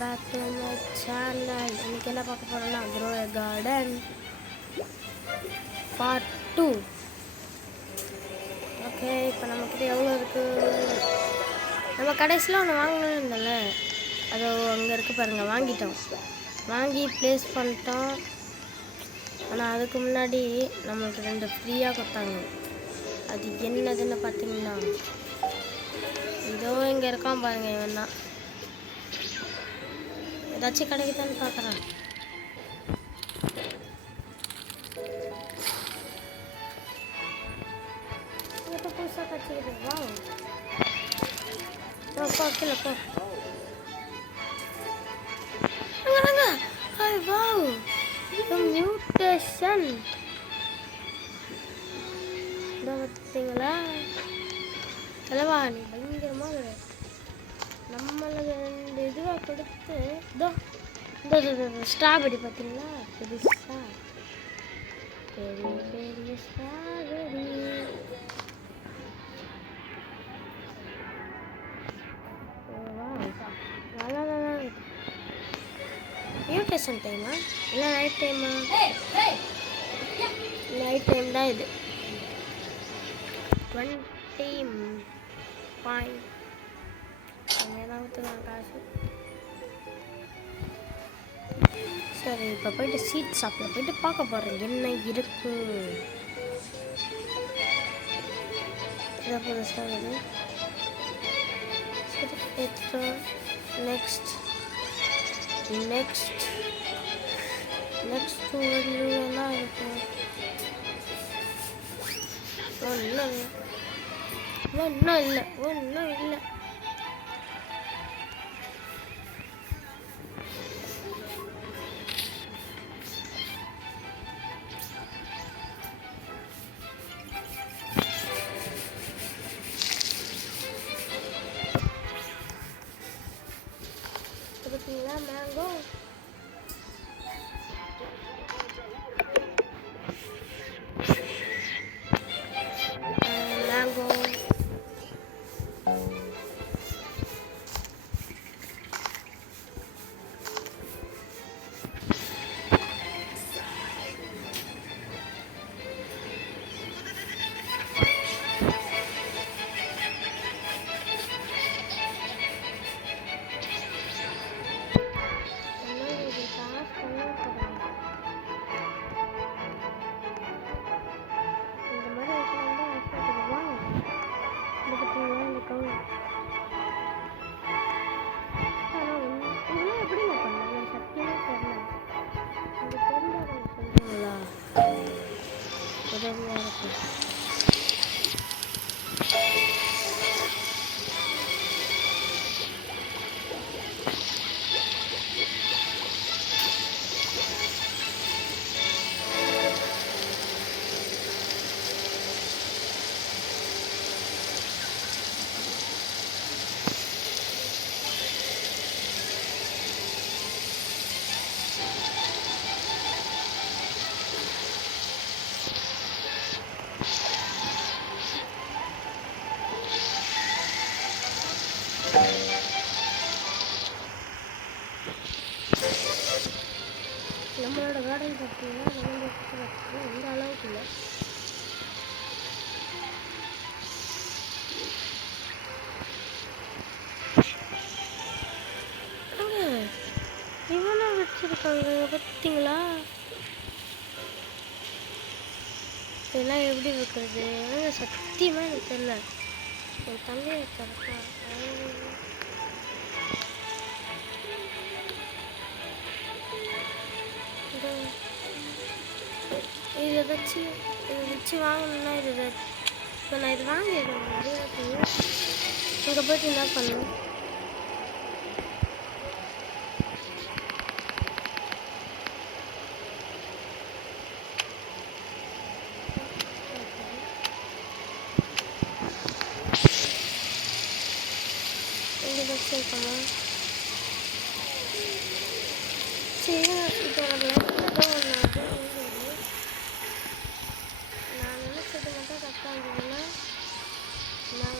Back to my channel. இன்னைக்கு என்ன பார்க்க போறோம்னா க்ரோ எ கார்டன் பார்ட் 2. ஓகே, இப்போ நம்மக்கிட்ட எவ்வளோ இருக்குது? நம்ம கடைசியில் ஒன்று வாங்கணும்னு இருந்தோம்ல, அது அங்கே இருக்குது பாருங்கள். வாங்கி ப்ளேஸ் பண்ணிட்டோம். ஆனால் அதுக்கு முன்னாடி நம்மளுக்கு 2 ஃப்ரீயாக கொடுத்தாங்க. அது என்னதுன்னு பார்த்தீங்கன்னா, இதோ இங்கே இருக்கான் பாருங்கள். இவன் தான். ஏதாச்சும் கிடைக்குதான்னு பார்க்குறேன். புதுசாக கட்சிக்குது. போ கீழே போ. வாவ், மியூட்டேஷன் இதை பார்த்தீங்களா? தலைவா, நீ பயங்கரமாக நம்மளுக்கு 2 இதுவாக கொடுத்து இதோ இந்த ஸ்ட்ராபெரி பார்த்தீங்களா? பெருசா பெரிய ஸ்ட்ராபெரி. நல்லா மியூட்டேஷன் டைமா இல்லை நைட் டைமா? நைட் டைம் தான் இது. 20 பாயிண்ட் அங்கேதான் ஊற்றுக்கலாம் காசு. சரி, இப்போ போயிட்டு சீட் ஷாப்பில் போயிட்டு பார்க்க போகிறேன் என்ன இருக்கு. இதை புதுசாக இருக்குது. சரி, எடுத்துட்டோம். நெக்ஸ்ட் என்ன இருக்கு? ஒன்றும் இல்லை. பார்த்தீங்களா மேங்கோ? நம்மளோட கார்டன் பார்த்தீங்கன்னா எந்த அளவுக்கு இல்லை. இவனை வச்சிருக்காங்க பார்த்தீங்களா? இதெல்லாம் எப்படி இருக்கிறது? சத்தியமாக எனக்கு தெரியல. என் தம்பியை திறக்கா இதை வச்சு வாங்கணும்னா இப்போ நான் இது வாங்கிடுறேன். இங்கே போய்ட்டு என்ன பண்ணணும்? இங்கே வச்சுருக்கோமா? சரி, இப்போ நம்ம நான் நினச்சது மட்டும் கரெக்டாக இருந்ததுன்னா நான்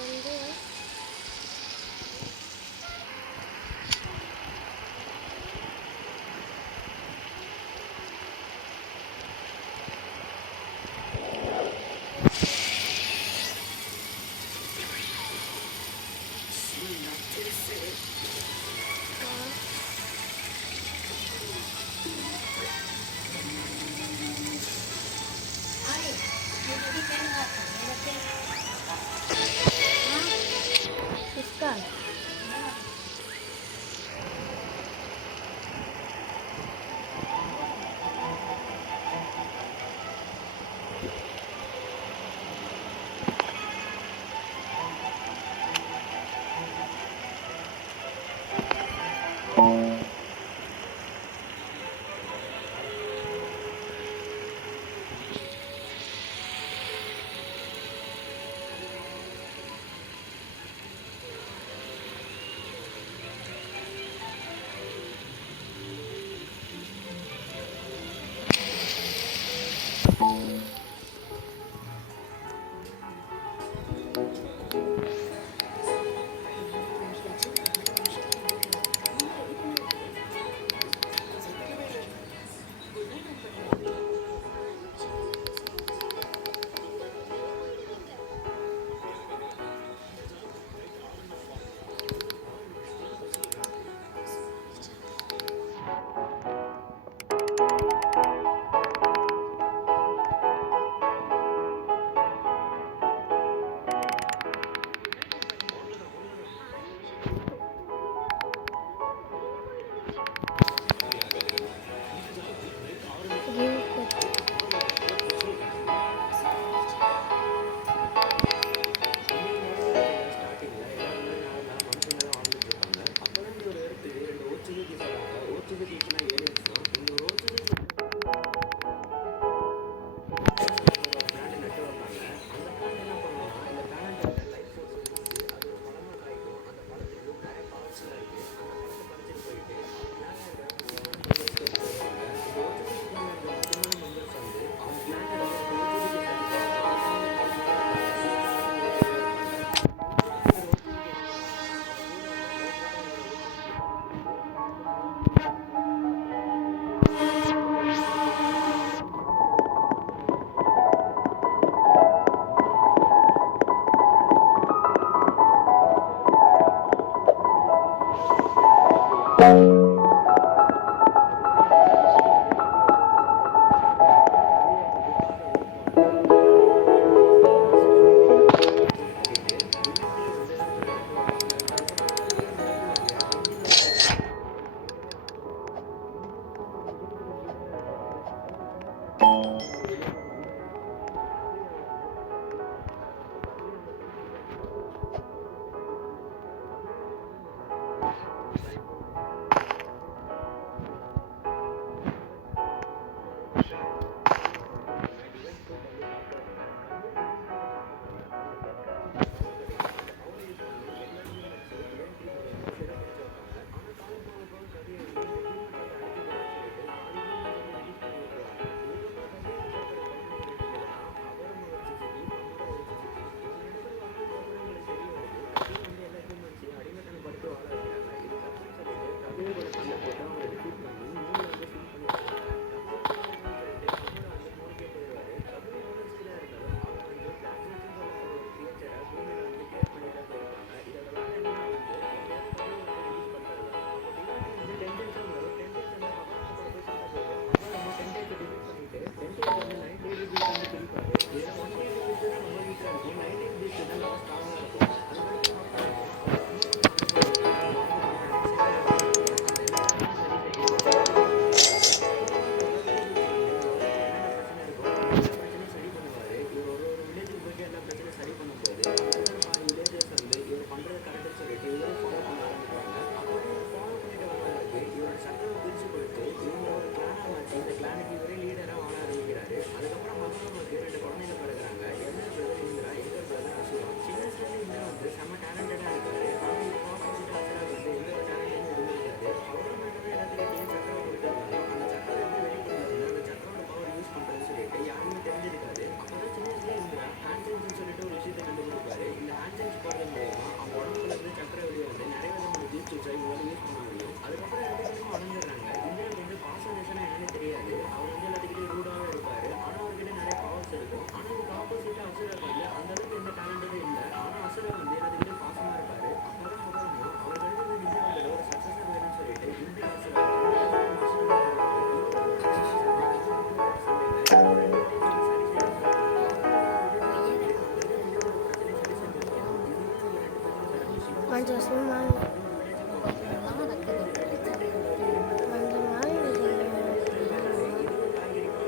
Manja semua.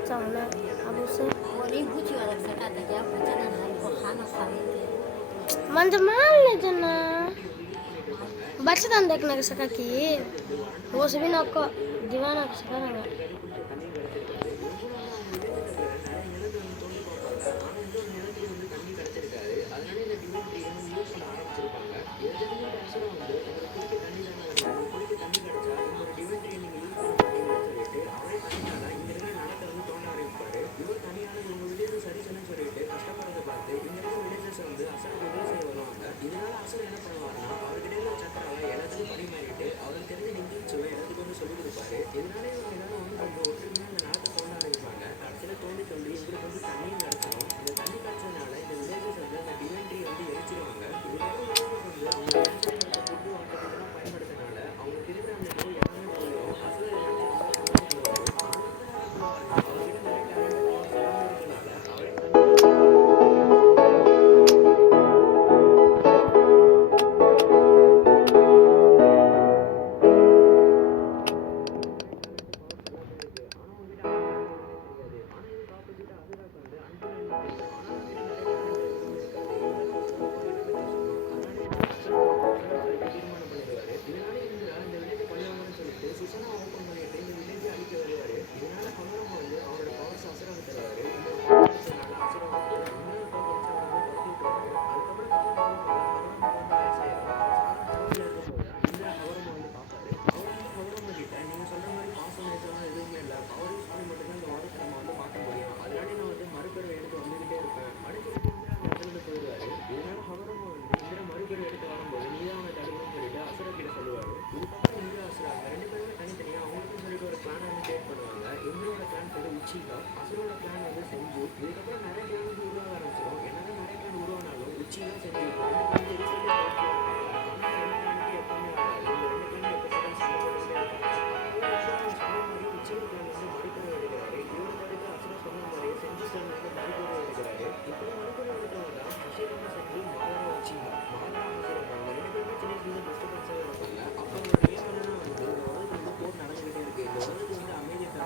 चांगला अब उसे मंज मान ले जना बच्चे देखना सका कि वो सभी ना आपको दीवाना सका ना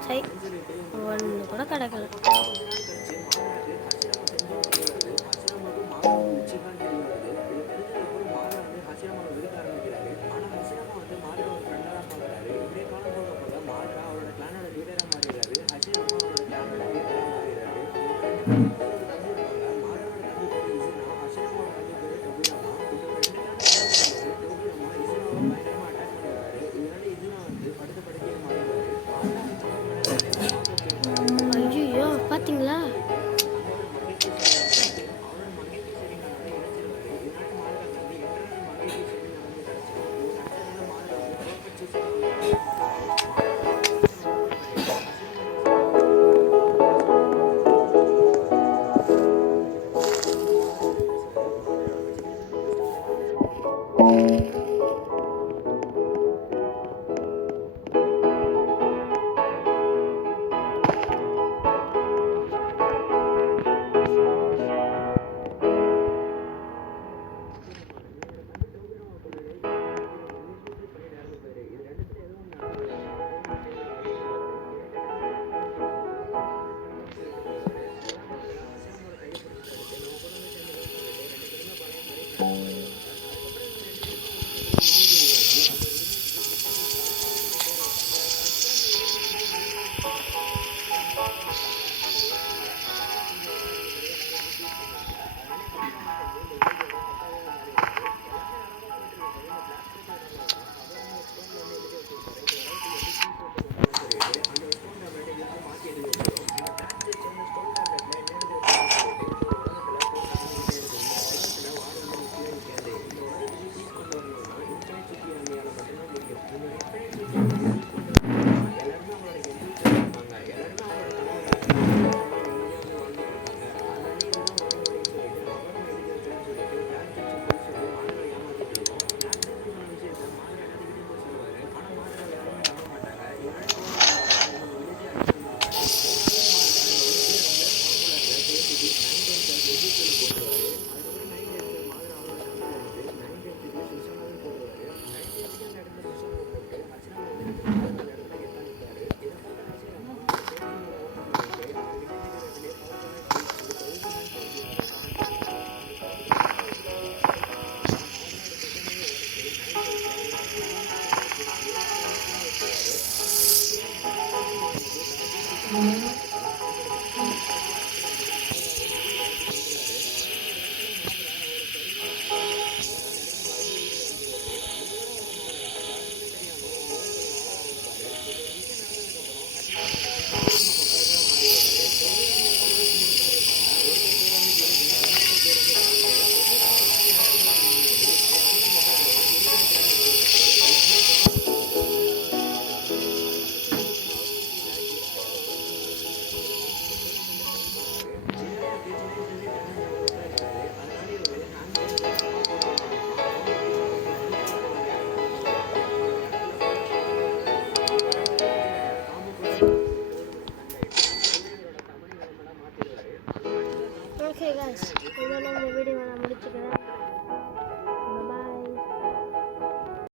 சரி ஒன்று கூட கிடைக்கல ஐயோ பார்த்தீங்களா